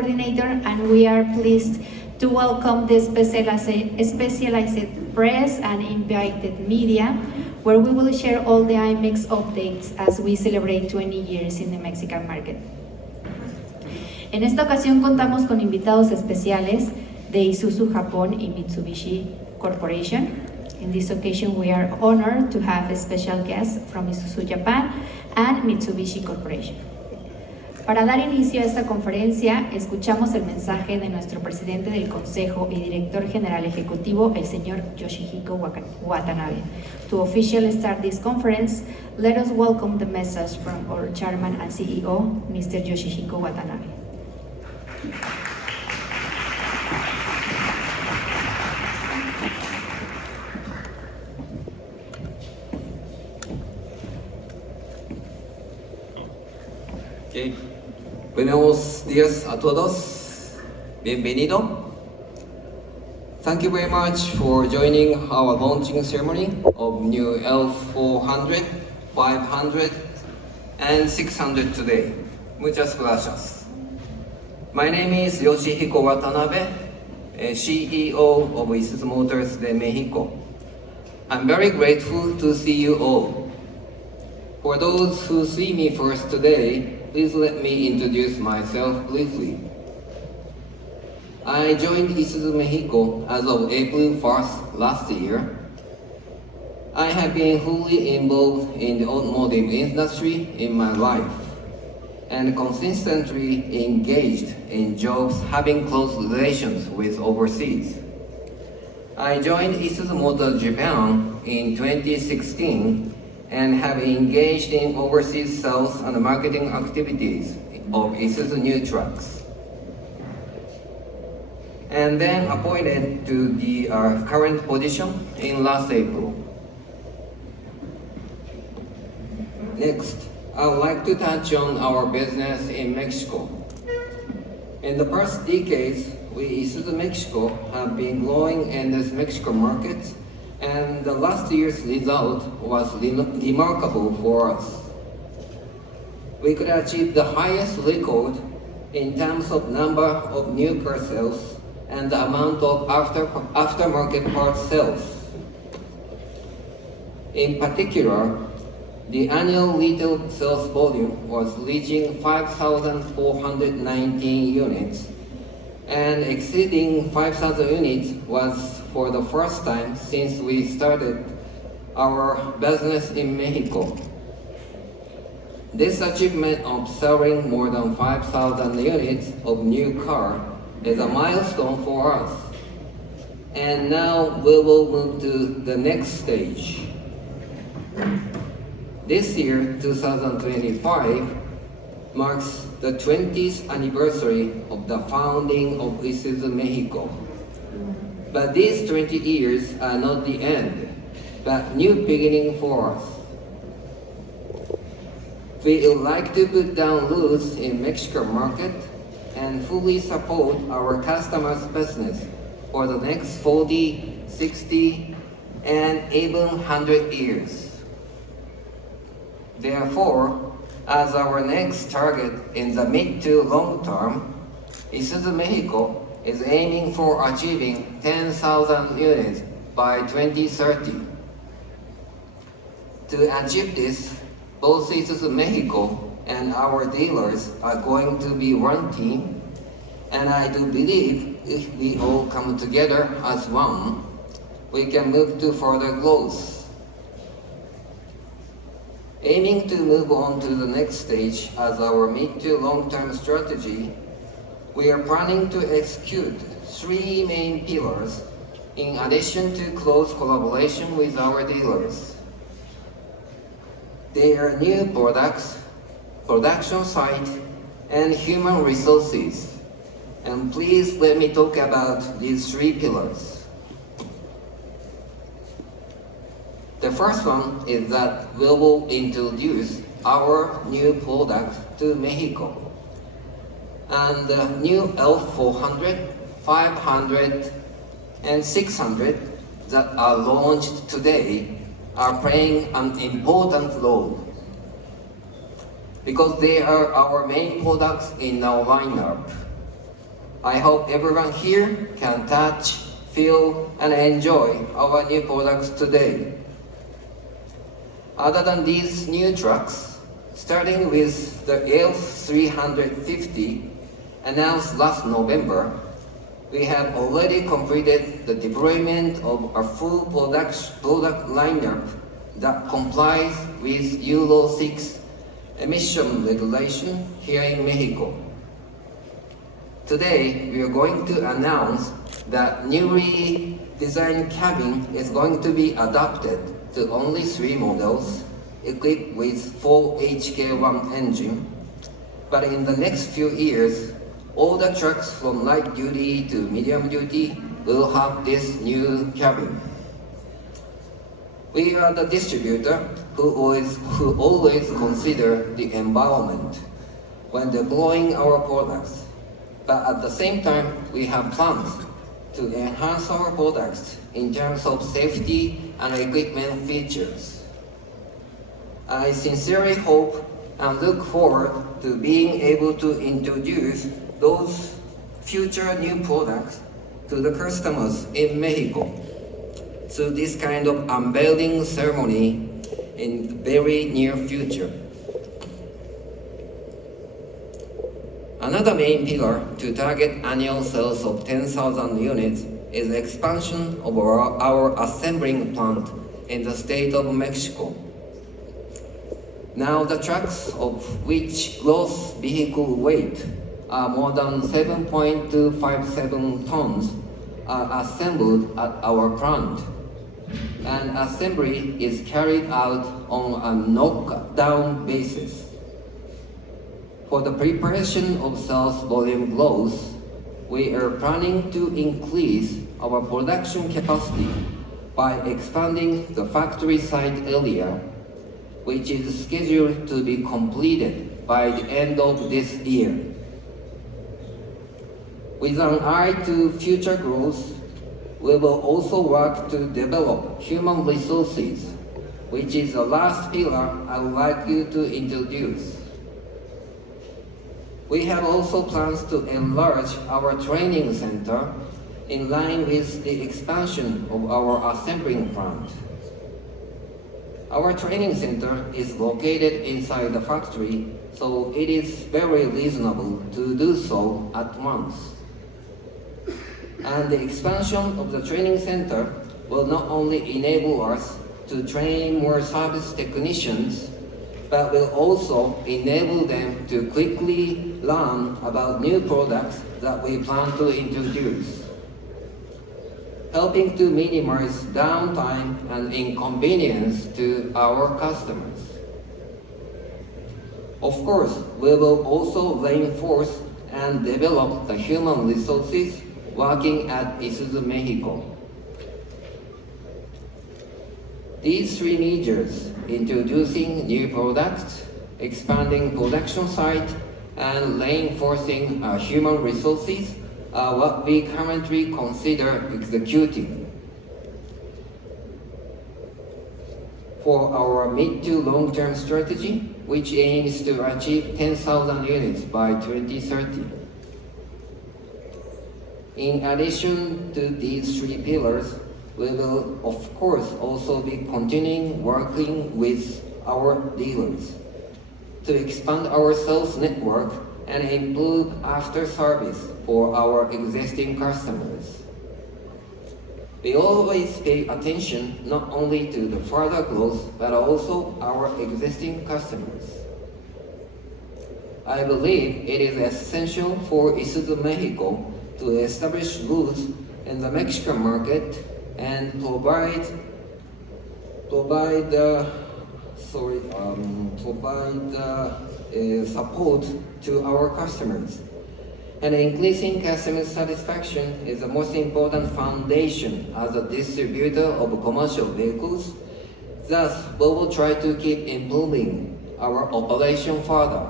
coordinator, and we are pleased to welcome the specialized press and invited media, where we will share all the IMEX updates as we celebrate 20 years in the Mexican market. En esta ocasión contamos con invitados especiales de Isuzu Japón y Mitsubishi Corporation. In this occasion, we are honored to have a special guest from Isuzu Japan and Mitsubishi Corporation. Para dar inicio a esta conferencia, escuchamos el mensaje de nuestro presidente del Consejo y director general ejecutivo, el señor Yoshihiko Watanabe. To officially start this conference, let us welcome the message from our chairman and CEO, Mr. Yoshihiko Watanabe. Okay. Buenos días a todos. Bienvenido. Thank you very much for joining our launching ceremony of new L400, 500, and 600 today. Muchas gracias. My name is Yoshihiko Watanabe, CEO of Isuzu Motors de Mexico. I'm very grateful to see you all. For those who see me first today, please let me introduce myself briefly. I joined Isuzu Mexico as of April 1st last year. I have been fully involved in the automotive industry in my life and consistently engaged in jobs having close relations with overseas. I joined Isuzu Motors Japan in 2016 and have engaged in overseas sales and marketing activities of Isuzu new trucks. And then appointed to the current position in last April. Next, I would like to touch on our business in Mexico. In the past decades, we Isuzu Mexico have been growing in this Mexican market, and the last year's result was remarkable for us. We could achieve the highest record in terms of number of new car sales and the amount of aftermarket parts sales. In particular, the annual retail sales volume was reaching 5,419 units, and exceeding 5,000 units was for the first time since we started our business in Mexico. This achievement of selling more than 5,000 units of new car is a milestone for us. And now we will move to the next stage. This year, 2025, marks the 20th anniversary of the founding of Isuzu Mexico. But these 20 years are not the end, but new beginning for us. We would like to put down roots in Mexican market and fully support our customers' business for the next 40, 60, and even 100 years. Therefore, as our next target in the mid to long term, Isuzu Mexico is aiming for achieving 10,000 units by 2030. To achieve this, both Isuzu Mexico and our dealers are going to be one team, and I do believe if we all come together as one, we can move to further growth. Aiming to move on to the next stage as our mid to long-term strategy, we are planning to execute 3 main pillars in addition to close collaboration with our dealers. They are new products, production site, and human resources. And please let me talk about these 3 pillars. The first one is that we will introduce our new product to Mexico. And the new L400, 500, and 600 that are launched today are playing an important role because they are our main products in our lineup. I hope everyone here can touch, feel, and enjoy our new products today. Other than these new trucks, starting with the F350 announced last November, we have already completed the deployment of a full product lineup that complies with Euro 6 emission regulation here in Mexico. Today, we are going to announce that newly designed cabin is going to be adapted to only 3 models equipped with 4 HK1 engine. But in the next few years, all the trucks from light duty to medium duty will have this new cabin. We are the distributor who always consider the environment when deploying our products. But at the same time, we have plans to enhance our products in terms of safety and equipment features. I sincerely hope and look forward to being able to introduce those future new products to the customers in Mexico. So this kind of unveiling ceremony in the very near future. Another main pillar to target annual sales of 10,000 units is the expansion of our assembling plant in the state of Mexico. Now the trucks of which gross vehicle weight are more than 7.257 tons are assembled at our plant, and assembly is carried out on a knockdown basis. For the preparation of sales volume growth, we are planning to increase our production capacity by expanding the factory site area, which is scheduled to be completed by the end of this year. With an eye to future growth, we will also work to develop human resources, which is the last pillar I would like you to introduce. We have also plans to enlarge our training center in line with the expansion of our assembling plant. Our training center is located inside the factory, so it is very reasonable to do so at once. And the expansion of the training center will not only enable us to train more service technicians, but will also enable them to quickly learn about new products that we plan to introduce, helping to minimize downtime and inconvenience to our customers. Of course, we will also reinforce and develop the human resources working at Isuzu Mexico. These 3 measures, introducing new products, expanding production site, and reinforcing human resources, are what we currently consider executing. For our mid to long-term strategy, which aims to achieve 10,000 units by 2030. In addition to these 3 pillars, we will of course also be continuing working with our dealers to expand our sales network and improve after service for our existing customers. We always pay attention not only to the further growth but also our existing customers. I believe it is essential for Isuzu Mexico to establish roots in the Mexican market and provide support to our customers. And increasing customer satisfaction is the most important foundation as a distributor of commercial vehicles. Thus, we will try to keep improving our operation further.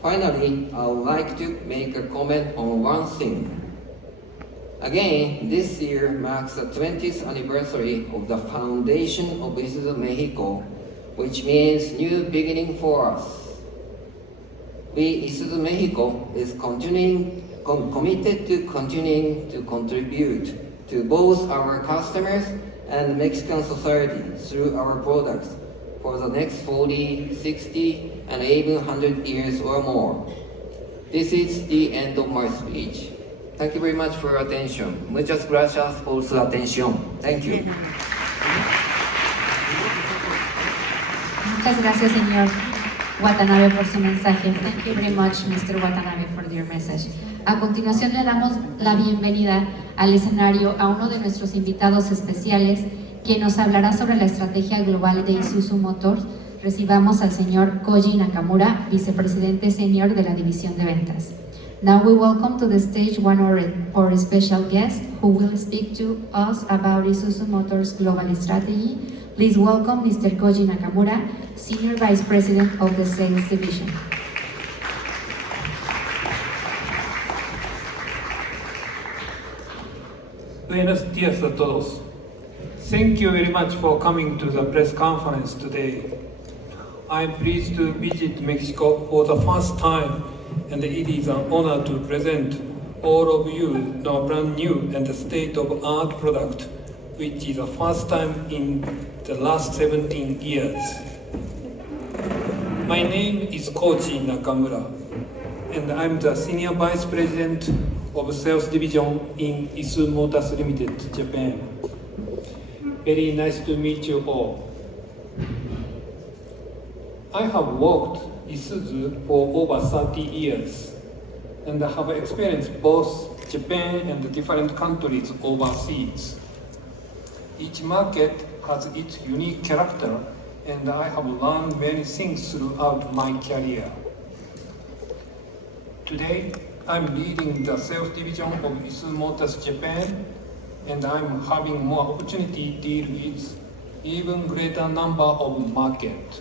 Finally, I would like to make a comment on one thing. Again, this year marks the 20th anniversary of the foundation of Isuzu Mexico, which means new beginning for us. we, Isuzu Mexico, is committed to continuing to contribute to both our customers and Mexican society through our products for the next 40, 60, and even 100 years or more. This is the end of my speech. Thank you very much for your attention. Muchas gracias por su atención. Thank you. Muchas gracias, señor Watanabe, por su mensaje. Thank you very much, Mr. Watanabe, for your message. A continuación le damos la bienvenida al escenario a uno de nuestros invitados especiales, quien nos hablará sobre la estrategia global de Isuzu Motors. Recibamos al señor Koji Nakamura, vicepresidente senior de la división de ventas. Now we welcome to the stage one of our special guest who will speak to us about Isuzu Motors' global strategy. Please welcome Mr. Koji Nakamura, Senior Vice President of the Sales Division. Buenos días a todos. Thank you very much for coming to the press conference today. I'm pleased to visit Mexico for the first time, and it is an honor to present all of you the brand new and state-of-art product, which is the first time in the last 17 years. My name is Koji Nakamura, and I'm the Senior Vice President of Sales Division in Isuzu Motors Limited, Japan. Very nice to meet you all. I have worked Isuzu for over 30 years and have experienced both Japan and different countries overseas. Each market has its unique character, and I have learned many things throughout my career. Today, I'm leading the sales division of Isuzu Motors Japan, and I'm having more opportunity to deal with even greater number of markets.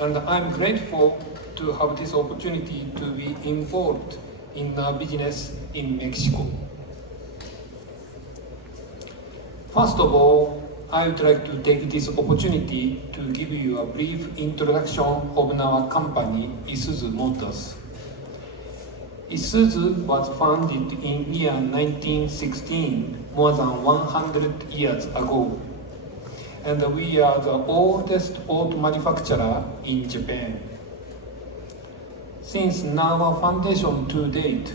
And I'm grateful to have this opportunity to be involved in our business in Mexico. First of all, I would like to take this opportunity to give you a brief introduction of our company, Isuzu Motors. Isuzu was founded in year 1916, more than 100 years ago. And we are the oldest auto manufacturer in Japan. Since our foundation to date,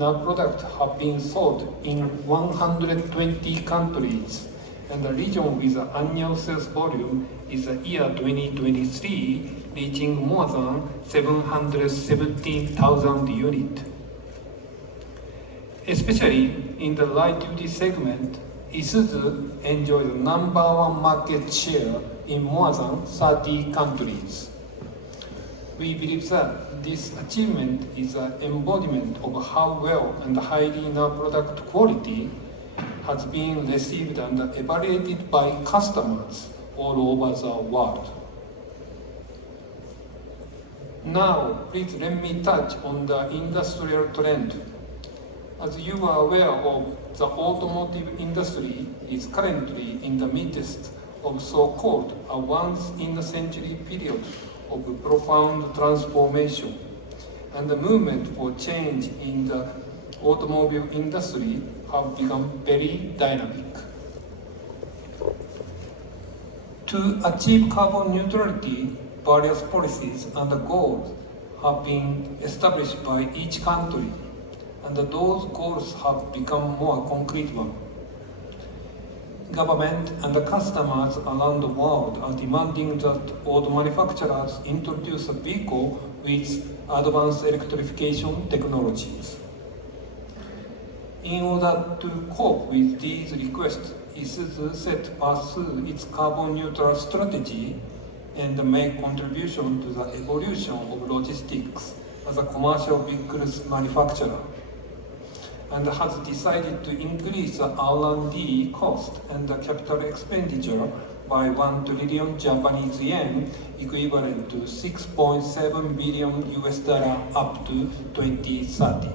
our products have been sold in 120 countries, and the region with the annual sales volume is the year 2023, reaching more than 717,000 units. Especially in the light-duty segment, Isuzu enjoys the number one market share in more than 30 countries. We believe that this achievement is an embodiment of how well and highly our product quality has been received and evaluated by customers all over the world. Now, please let me touch on the industrial trend. As you are aware of, the automotive industry is currently in the midst of so-called a once-in-a-century period of profound transformation, and the movement for change in the automobile industry have become very dynamic. To achieve carbon neutrality, various policies and goals have been established by each country, and those goals have become more concrete ones. Government and the customers around the world are demanding that auto manufacturers introduce a vehicle with advanced electrification technologies. In order to cope with these requests, Isuzu set to pursue its carbon neutral strategy and make contribution to the evolution of logistics as a commercial vehicles manufacturer, and has decided to increase the R&D cost and the capital expenditure by 1 trillion Japanese yen, equivalent to $6.7 billion up to 2030.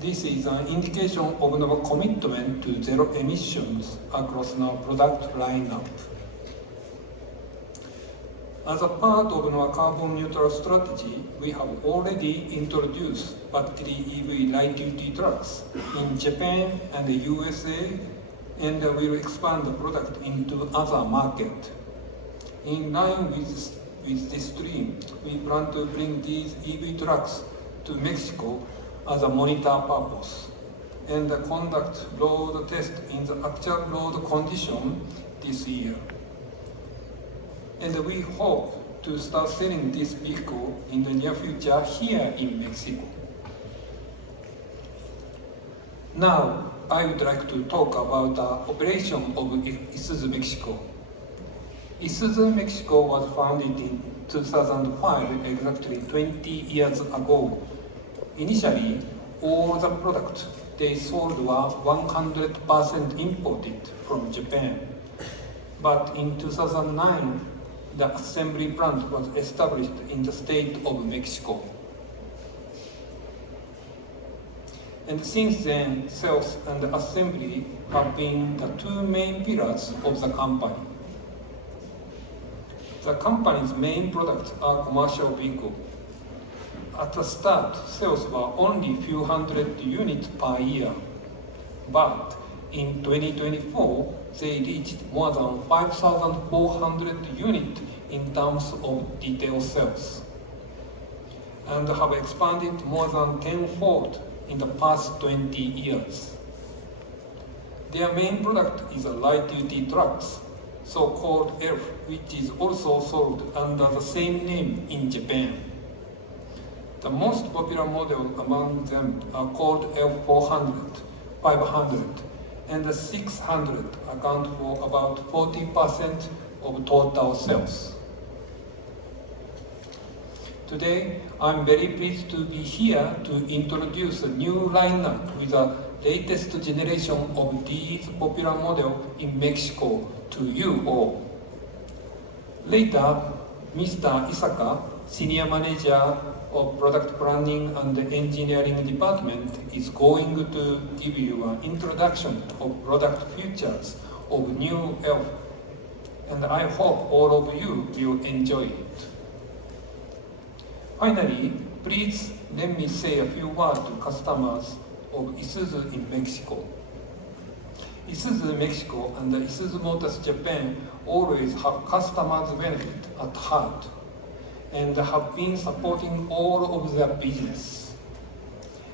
This is an indication of our commitment to zero emissions across our product lineup. As a part of our carbon neutral strategy, we have already introduced battery EV light-duty trucks in Japan and the USA, and will expand the product into other markets. In line with this stream, we plan to bring these EV trucks to Mexico as a monitor purpose and conduct road test in the actual road condition this year. And we hope to start selling this vehicle in the near future here in Mexico. Now, I would like to talk about the operation of Isuzu Mexico. Isuzu Mexico was founded in 2005, exactly 20 years ago. Initially, all the products they sold were 100% imported from Japan. But in 2009, the assembly plant was established in the state of Mexico. And since then, sales and assembly have been the two main pillars of the company. The company's main products are commercial vehicles. At the start, sales were only a few hundred units per year. But in 2024, they reached more than 5,400 units in terms of detail sales, and have expanded more than tenfold in the past 20 years. Their main product is a light-duty trucks, so-called ELF, which is also sold under the same name in Japan. The most popular model among them are called ELF 400, 500, and the 600 account for about 40% of total sales. Today, I'm very pleased to be here to introduce a new lineup with the latest generation of these popular models in Mexico to you all. Later, Mr. Isaka, Senior Manager of Product Planning and Engineering Department, is going to give you an introduction of product features of new ELF, and I hope all of you will enjoy it. Finally, please let me say a few words to customers of Isuzu in Mexico. Isuzu Mexico and Isuzu Motors Japan always have customers' benefit at heart and have been supporting all of their business.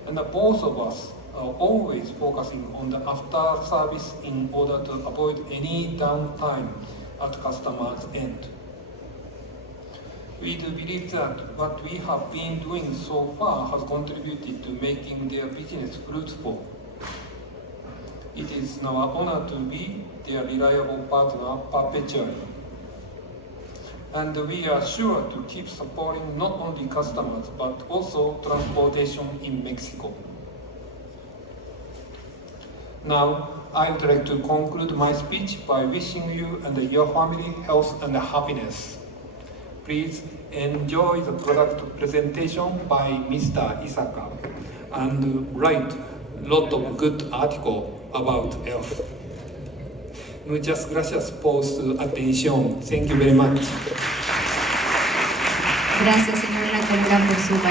And both of us are always focusing on the after service in order to avoid any downtime at customers' end. We do believe that what we have been doing so far has contributed to making their business fruitful. It is now an honor to be their reliable partner perpetually. And we are sure to keep supporting not only customers, but also transportation in Mexico. Now, I would like to conclude my speech by wishing you and your family health and happiness. Please enjoy the product presentation by Mr. Isaka and write a lot of good article about ELF. Muchas gracias por su atención. Thank you very much. Gracias, señor Nakamura, por su valiosa